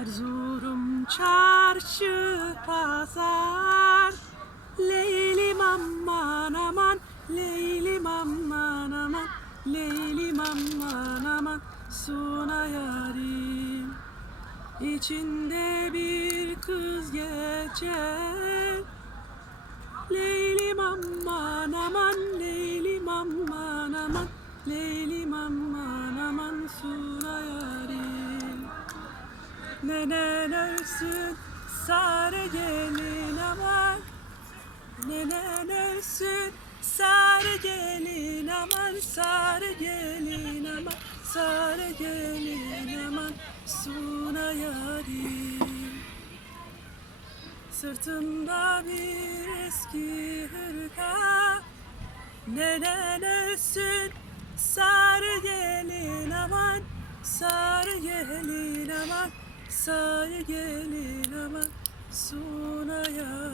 Erzurum çarşı pazar. Leylim aman aman Leylim aman aman Leylim aman aman Suna yarim. İçinde bir kız geçer. Leylim aman aman Leylim aman aman Leylim Nenen ölsün sarı gelin aman Nenen ölsün sarı gelin aman Sarı gelin aman Sarı gelin aman Suna yarim. Sırtında bir eski hırka. Nenen ölsün sarı gelin aman Sarı gelin aman Sare gelir ama sunaya